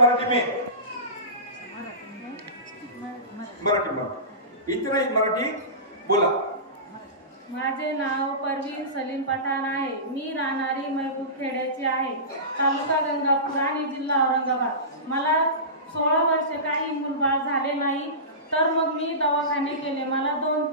मराठी में मराठी इथे नाही मराठी बोला। माझे नाव परवीन सलीम पठाण आहे। मी राहणारी महबूब खेड्याची आहे, तालुका गंगापूर आणि जिल्हा औरंगाबाद। मला 16 वर्ष काही मूलबाळ झाले नाही, तर मग मी दवाखाने केले। मला 2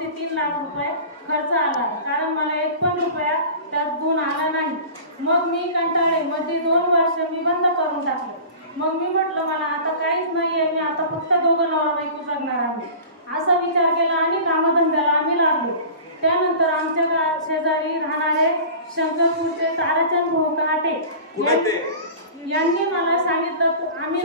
ते 3 लाख रुपये खर्च आला, कारण मला 1 पण रुपया त्यात गुण आला नाही। मग मी कंटाळले, मध्ये 2 वर्ष मी बंद करून टाकले। मग मी म्हटलं मला आता काहीच नाहीये, मी आता फक्त दोघं नवरा बायको जगणार आहे, असा विचार केला आणि कामधंद्याला आम्ही लागलो। त्यानंतर आमच्या शेजारी राहणारे शंकरपूरचे ताराचंद भाऊ काटे यांनी मला सांगितलं आम्ही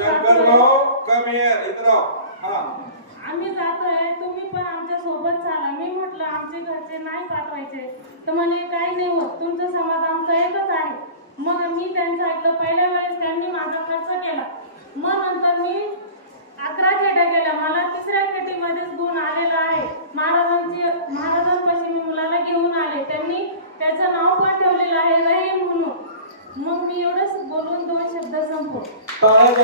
जातोय, तुम्ही पण आमच्या सोबत चाला। मी म्हटलं आमचे घरचे नाही पाठवायचे, तर म्हणे काही नाही होत, तुमचा समाज आमचा एकच आहे। मग मी त्यांचं ऐकलं। पहिल्या वेळेस त्यांनी माझा खर्च केला, मग नंतर मी 11 खेट्या केल्या। मला 3ऱ्या खेटीमध्येच गुण आलेला आहे। महाराजांपाशी मी मुलाला घेऊन आले, त्यांनी त्याचं नाव पण ठेवलेलं आहे रहीम म्हणून। मग मी एवढंच बोलून 2 शब्द संपवतो। माझा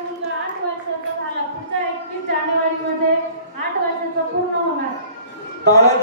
मुलगा 8 वर्षाचा झाला, पुढच्या 21 जानेवारीमध्ये 8 वर्षाचा पूर्ण होणार। टाळ्या